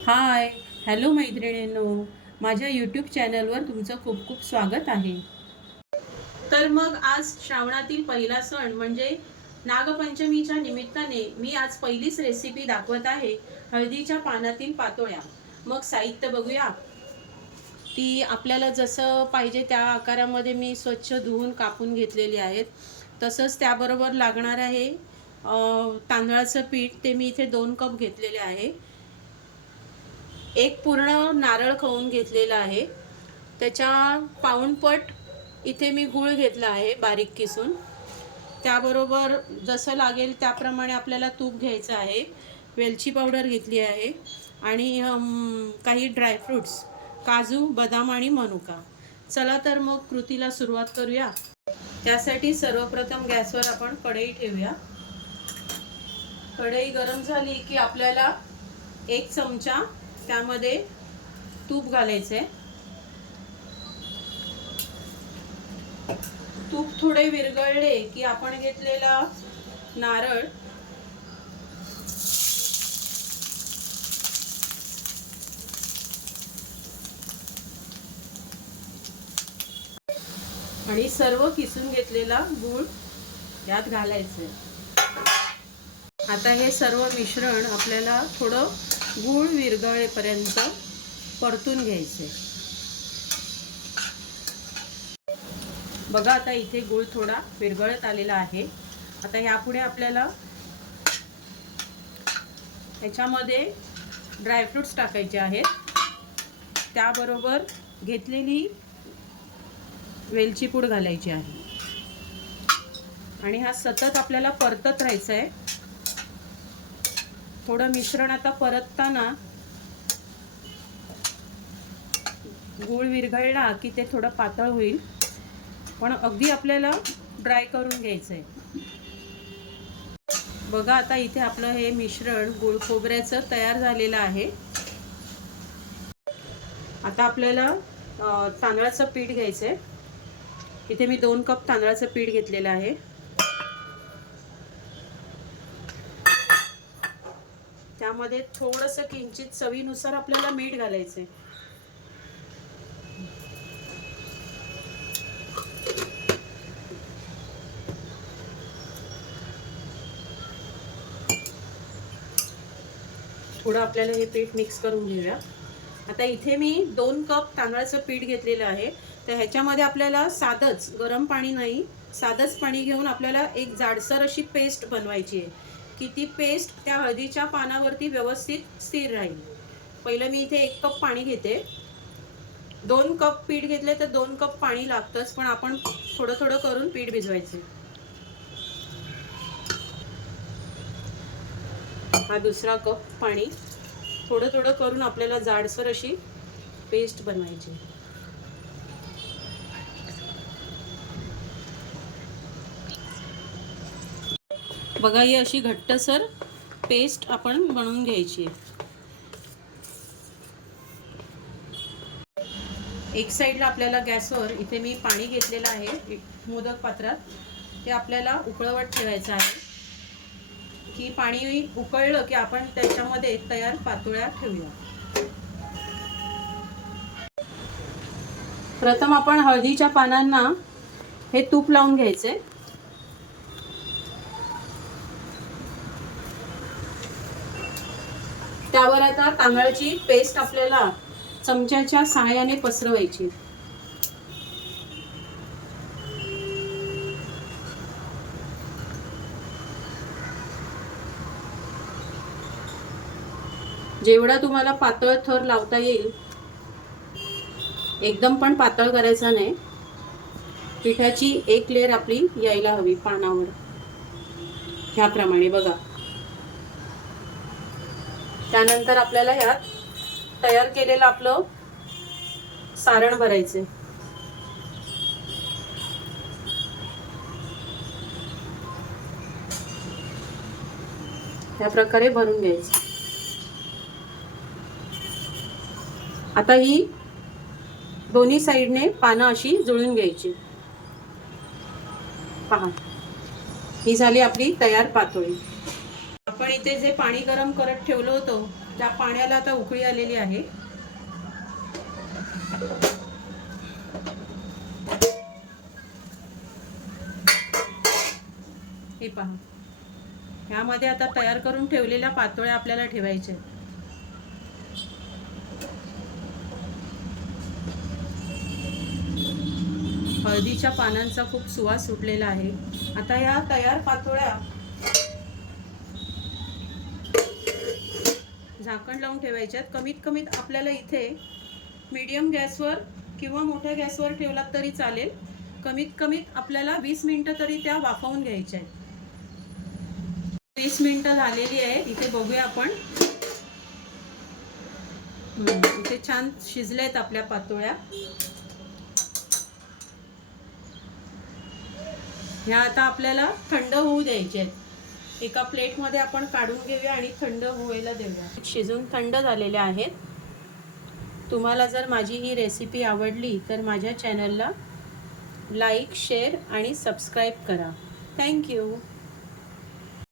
हाय, hello मैत्रिणींनो, माझ्या YouTube चॅनलवर तुमचं खूप खूप स्वागत आहे. तर मग आज श्रावणातील पहिला सण म्हणजे नागपंचमीच्या निमित्ताने मी आज पहिलीच रेसिपी दाखवत आहे, हळदीच्या पानातील पातोळ्या. मग साहित्य बघूया. ती आपल्याला जसं पाहिजे त्या आकारामध्ये मी स्वच्छ धुवून कापून घेतलेली आहेत. तसंच त्याबरोबर लागणार आहे तांदळाचं पीठ, ते मी इथे 2 कप घेतलेले आहे. एक पूर्ण नारळ खवून घेतलेला आहे. त्याच्या पाऊणपट इथे मी गूळ घेतला आहे बारीक किसून. त्याबरोबर जसं लागेल त्याप्रमाणे आपल्याला तूप घ्यायचं आहे. वेलची पावडर घेतली आहे आणि काही ड्रायफ्रूट्स, काजू, बदाम आणि मनुका. चला तर मग कृतीला सुरुवात करूया. त्यासाठी सर्वप्रथम गॅसवर आपण कढई ठेवूया. कढई गरम झाली की आपल्याला 1 चमचा त्यामध्ये तूप घालायचे. तूप थोडे विरघळले की आपण घेतलेला नारळ आणि सर्व किसून घेतलेला गूळ यात घालायचे. आता हे सर्व मिश्रण आपल्याला थोडं गूळ विरघळेपर्यंत परतून घ्यायचे. बघा, आता इथे गूळ थोडा विरघळत आलेला आहे. आता यापुढे आपल्याला याच्यामध्ये ड्रायफ्रूट्स टाकायचे आहेत. त्याबरोबर घेतलेली वेलची पूड घालायची आहे आणि हा सतत आपल्याला परतत राहायचं आहे. थोडं मिश्रण आता परतताना गूळ विरघळला की ते थोडं पातळ होईल, पण अगदी आपल्याला ड्राय करून घ्यायचं आहे. बघा, आता इथे आपलं हे मिश्रण गूळ खोबऱ्याचं तयार झालेलं आहे. आता आपल्याला तांदळाचं पीठ घ्यायचं आहे. इथे मी 2 कप तांदळाचं पीठ घेतलेलं आहे. त्यामध्ये थोडंसं किंचित चवीनुसार आपल्याला मीठ घालायचं आहे. थोडं आपल्याला हे पीठ मिक्स करून घेऊया. आता इथे मी 2 कप तांदळाचं पीठ घेतलेलं आहे. तर ह्याच्यामध्ये आपल्याला साधंच, गरम पाणी नाही, साधंच पाणी घेऊन आपल्याला एक जाडसर अशी पेस्ट बनवायची आहे की ती पेस्ट त्या हळदीच्या पानावरती व्यवस्थित स्थिर राहील. पहिलं मी इथे 1 कप पाणी घेते. 2 कप पीठ घेतले तर 2 कप पाणी लागतंच, पण आपण थोडं थोडं करून पीठ भिजवायचे. हा दुसरा कप पाणी. थोडं थोडं करून आपल्याला जाडसर अशी पेस्ट बनवायची. बघा, ही अशी घट्टसर पेस्ट आपण बनवून घ्यायची. एक साईडला आपल्याला गॅसवर इथे मी पाणी घेतलेलं आहे मोदक पात्रात. ते आपल्याला उकळवत ठेवायचं आहे की पाणी उकळलं की आपण त्याच्यामध्ये तयार पातोळ्या ठेवूया. प्रथम आपण हळदीच्या पानांना हे तूप लावून घ्यायचे. त्यावर आता तांदळाची पेस्ट आपल्याला चमच्याच्या सहाय्याने पसरवायची. जेवढा तुम्हाला पातळ थर लावता येईल, एकदम पण पातळ करायचा नाही. पिठाची एक लेयर आपली यायला हवी पानावर, ह्याप्रमाणे बघा. त्यानंतर आपल्याला ह्यात तयार केलेलं आपलं सारण भरायचे. या प्रकारे भरून घ्यायचं. आता ही दोन्ही साईडने पानं अशी जुळून घ्यायची. पहा, ही झाली आपली तयार पातोळी. आपण इथे जे पाणी गरम करत ठेवलं होतं त्या पाण्याला आता उकळी आलेली आहे. हे पहा, ह्यामध्ये आता तयार करून ठेवलेल्या पातोळ्या आपल्याला ठेवायच्या. हळदीच्या पानांचा खूप सुवास सुटलेला आहे. आता या तयार पातोळ्या झाकण लावून ठेवायच्यात. कमीत कमीत आपल्याला इथे मीडियम गॅसवर किंवा मोठ्या गॅसवर ठेवलात तरी चालेल. कमीत कमीत आपल्याला 20 मिनिटं तरी त्या वाफवून घ्यायच्या आहेत. 20 मिनिटं झालेली आहे. इथे बघूया आपण. इथे छान शिजल्यात आपल्या पातोळ्या. ह्या आता आपल्याला थंड होऊ द्यायच्या आहेत. एका प्लेटमध्ये आपण काढून घेऊया आणि थंड व्हायला देऊया. शिजून थंड झालेल्या आहेत. तुम्हाला जर माझी ही रेसिपी आवडली तर माझ्या चॅनलला लाईक, शेअर आणि सबस्क्राईब करा. थँक्यू.